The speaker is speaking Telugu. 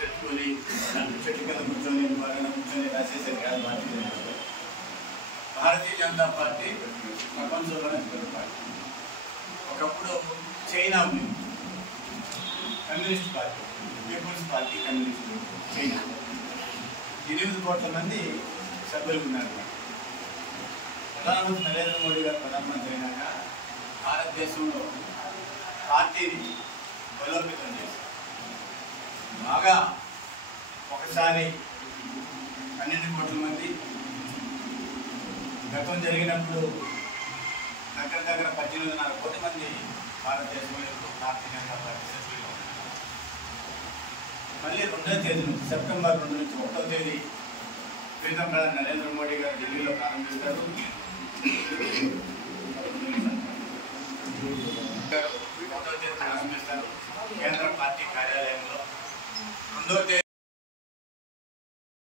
తెచ్చుకొని చెట్టు కింద కూర్చొని బాగా కూర్చొని రాసేసేది కాదు భారతీయ జనతా పార్టీ. భారతీయ జనతా పార్టీ ప్రపంచంలోనే పెద్ద పార్టీ. ఒకప్పుడు చైనా ఉంది, communist party, people's party communist China. 8 కోట్ల మంది సభ్యులు ఉన్నారు. ప్రధానమంత్రి నరేంద్ర మోడీ గారు ప్రధానమంత్రి అయినాక భారతదేశంలో పార్టీని బలోపేతం చేశారు. బాగా ఒకసారి 12 కోట్ల మంది, గతం జరిగినప్పుడు దగ్గర 18.5 కోట్ల మంది భారతదేశంలో భారతీయ జనతా పార్టీ సభ్యులు. మళ్ళీ 2వ తేదీ నుంచి, సెప్టెంబర్ 2 నుంచి 1వ తేదీ ప్రీతం ప్రధాని నరేంద్ర మోడీ గారు ఢిల్లీలో ప్రారంభిస్తారు. 1వ తేదీ ప్రారంభిస్తారు కేంద్ర పార్టీ కార్యాలయంలో. 2వ తేదీ